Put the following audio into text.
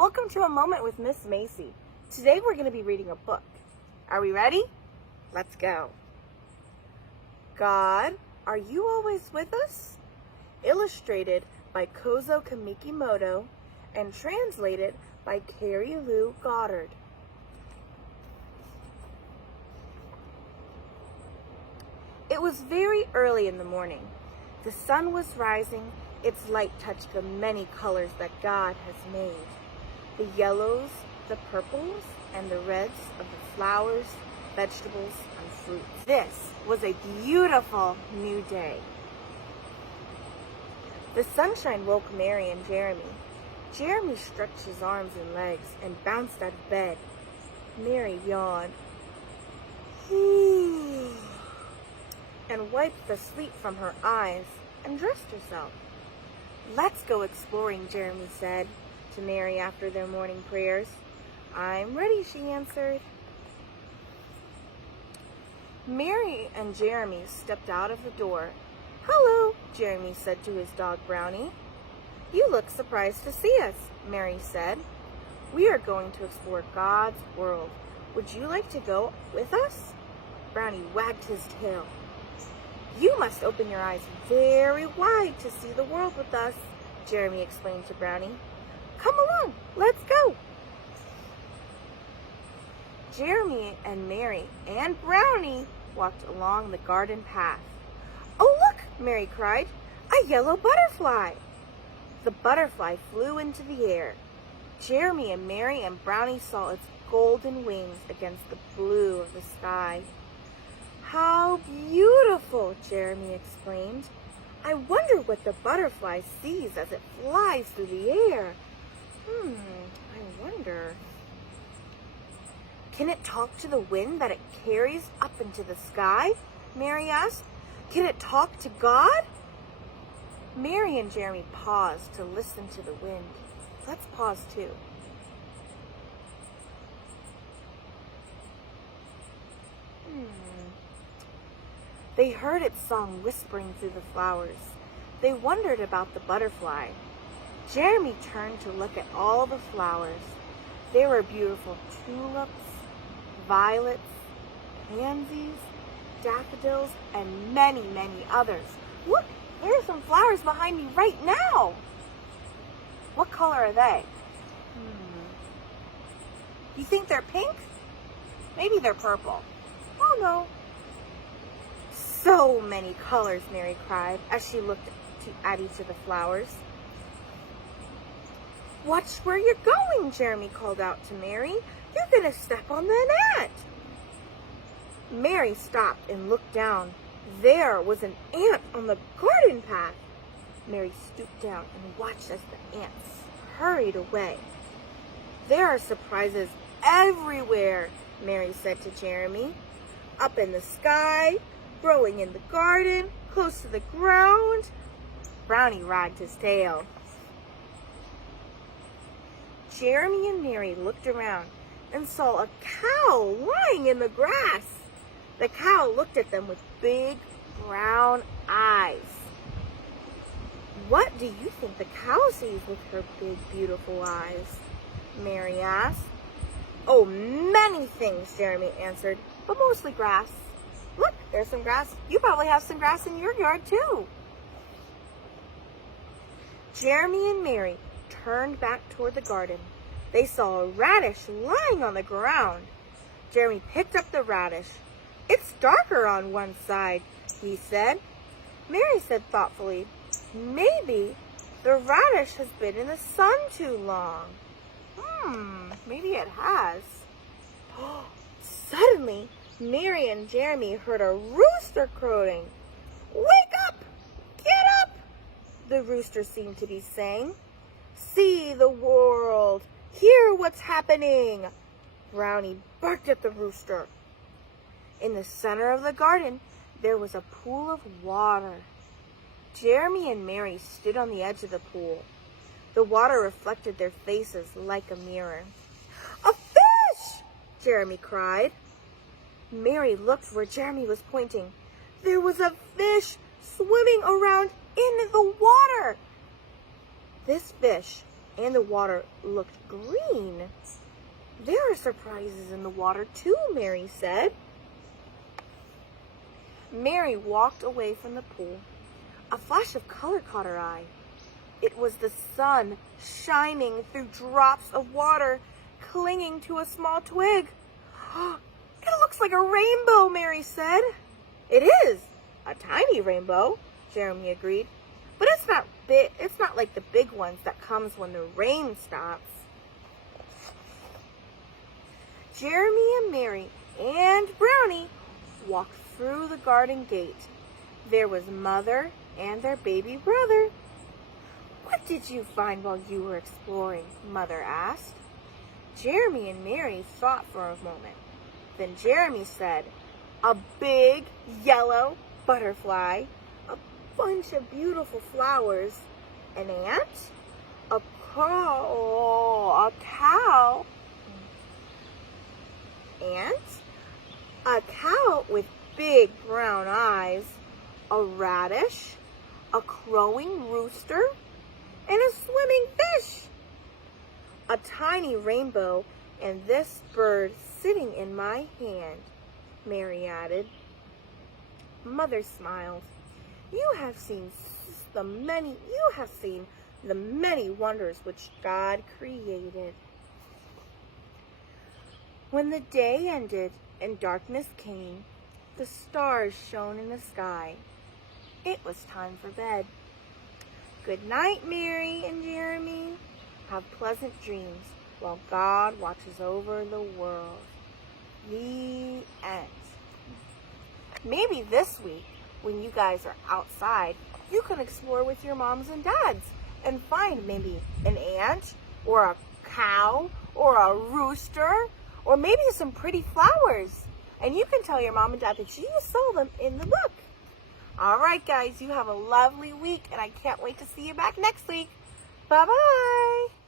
Welcome to A Moment with Miss Mayce. Today we're going to be reading a book. Are we ready? Let's go. God, Are You Always With Us? Illustrated by Kozo Kamikimoto and translated by Carrie Lou Goddard. It was very early in the morning. The sun was rising. Its light touched the many colors that God has made. The yellows, the purples, and the reds of the flowers, vegetables, and fruits. This was a beautiful new day. The sunshine woke Mary and Jeremy. Jeremy stretched his arms and legs and bounced out of bed. Mary yawned and wiped the sleep from her eyes and dressed herself. "Let's go exploring," Jeremy said to Mary after their morning prayers. "I'm ready," she answered. Mary and Jeremy stepped out of the door. "Hello," Jeremy said to his dog Brownie. "You look surprised to see us," Mary said. "We are going to explore God's world. Would you like to go with us?" Brownie wagged his tail. "You must open your eyes very wide to see the world with us," Jeremy explained to Brownie. "Come along, let's go." Jeremy and Mary and Brownie walked along the garden path. "Oh, look," Mary cried, "a yellow butterfly." The butterfly flew into the air. Jeremy and Mary and Brownie saw its golden wings against the blue of the sky. "How beautiful!" Jeremy exclaimed. "I wonder what the butterfly sees as it flies through the air. I wonder. Can it talk to the wind that it carries up into the sky?" Mary asked. "Can it talk to God?" Mary and Jeremy paused to listen to the wind. Let's pause too. They heard its song whispering through the flowers. They wondered about the butterfly. Jeremy turned to look at all the flowers. There were beautiful tulips, violets, pansies, daffodils, and many, many others. Look, there are some flowers behind me right now. What color are they? You think they're pink? Maybe they're purple. Oh no. "So many colors," Mary cried as she looked at each of the flowers. "Watch where you're going," Jeremy called out to Mary. "You're going to step on the net." Mary stopped and looked down. There was an ant on the garden path. Mary stooped down and watched as the ants hurried away. "There are surprises everywhere," Mary said to Jeremy. "Up in the sky, growing in the garden, close to the ground." Brownie wagged his tail. Jeremy and Mary looked around and saw a cow lying in the grass. The cow looked at them with big brown eyes. "What do you think the cow sees with her big, beautiful eyes?" Mary asked. "Oh, many things," Jeremy answered, "but mostly grass." "Look, there's some grass. You probably have some grass in your yard, too." Jeremy and Mary turned back toward the garden. They saw a radish lying on the ground. Jeremy picked up the radish. "It's darker on one side," he said. Mary said thoughtfully, "Maybe the radish has been in the sun too long." Maybe it has. Suddenly, Mary and Jeremy heard a rooster crowing. "Wake up! Get up!" the rooster seemed to be saying. "See the world! Hear what's happening!" Brownie barked at the rooster. In the center of the garden, there was a pool of water. Jeremy and Mary stood on the edge of the pool. The water reflected their faces like a mirror. "A fish!" Jeremy cried. Mary looked where Jeremy was pointing. There was a fish swimming around in the water. This fish and the water looked green. There are surprises in the water too, Mary said. Mary walked away from the pool. A flash of color caught her eye. It was the sun shining through drops of water clinging to a small twig. It looks like a rainbow, Mary said. It is a tiny rainbow, Jeremy agreed. But it's not big. It's not like the big ones that comes when the rain stops. Jeremy and Mary and Brownie walked through the garden gate. There was Mother and their baby brother. "What did you find while you were exploring?" Mother asked. Jeremy and Mary thought for a moment. Then Jeremy said, "A big yellow butterfly, a bunch of beautiful flowers, an ant, a cow, a cow with big brown eyes, a radish, a crowing rooster, and a swimming fish. A tiny rainbow and this bird sitting in my hand," Mary added. Mother smiled. You have seen the many wonders which God created." When the day ended and darkness came, the stars shone in the sky. It was time for bed. Good night, Mary and Jeremy. Have pleasant dreams while God watches over the world. The end. Maybe this week, when you guys are outside, you can explore with your moms and dads and find maybe an ant or a cow or a rooster or maybe some pretty flowers. And you can tell your mom and dad that you saw them in the book. All right, guys, you have a lovely week, and I can't wait to see you back next week. Bye-bye.